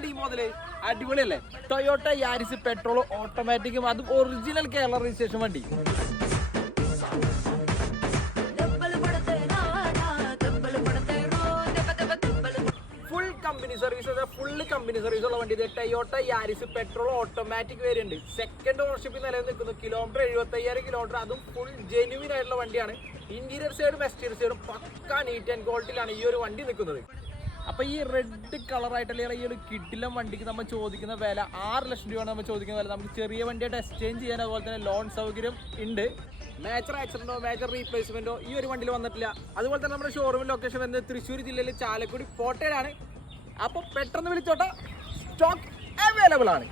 എങ്ങനെയുണ്ട് ഈ മോഡല്? അടിപൊളിയല്ലേ? ടൊയോട്ട യാരിസ് പെട്രോൾ ഓട്ടോമാറ്റിക്കും അതും ഒറിജിനൽ കേരള രജിസ്ട്രേഷൻ വണ്ടി. ഫുള്ള് കമ്പനി സർവീസ് ഉള്ള വണ്ടി. Toyota Yaris petrol automatic variant, second ഓണർഷിപ്പിൽ നിലനിൽക്കുന്നു. കിലോമീറ്റർ 75,000 കിലോമീറ്റർ, അതും ഫുൾ ജെന്യൂൻ ആയിട്ടുള്ള വണ്ടിയാണ്. ഇന്റീരിയർ സൈഡും എക്സ്റ്റീരിയർ സൈഡും പക്കാ നീറ്റ് ആൻഡ് ക്വാളിറ്റിയിലാണ് ഈ ഒരു വണ്ടി നിൽക്കുന്നത്. അപ്പോൾ ഈ റെഡ് കളറായിട്ടുള്ള ഈ ഒരു കിഡിലം വണ്ടിക്ക് നമ്മൾ ചോദിക്കുന്ന വില 6 ലക്ഷം രൂപയാണ്. നമ്മൾ ചോദിക്കുന്ന വില നമുക്ക് ചെറിയ വണ്ടിയായിട്ട് എക്സ്ചേഞ്ച് ചെയ്യാൻ, അതുപോലെ തന്നെ ലോൺ സൗകര്യം ഉണ്ട്. മേജർ ആക്സിഡന്റോ മേജർ റീപ്ലേസ്മെന്റോ ഈ ഒരു വണ്ടിയിൽ വന്നിട്ടില്ല. അതുപോലെ തന്നെ നമ്മുടെ ഷോറൂമിൽ ലൊക്കേഷൻ വരുന്നത് തൃശ്ശൂർ ജില്ലയിൽ ചാലക്കുടി കോട്ടയിലാണ്. അപ്പോൾ പെട്ടെന്ന് വിളിച്ചോട്ടെ, സ്റ്റോക്ക് അവൈലബിൾ ആണ്.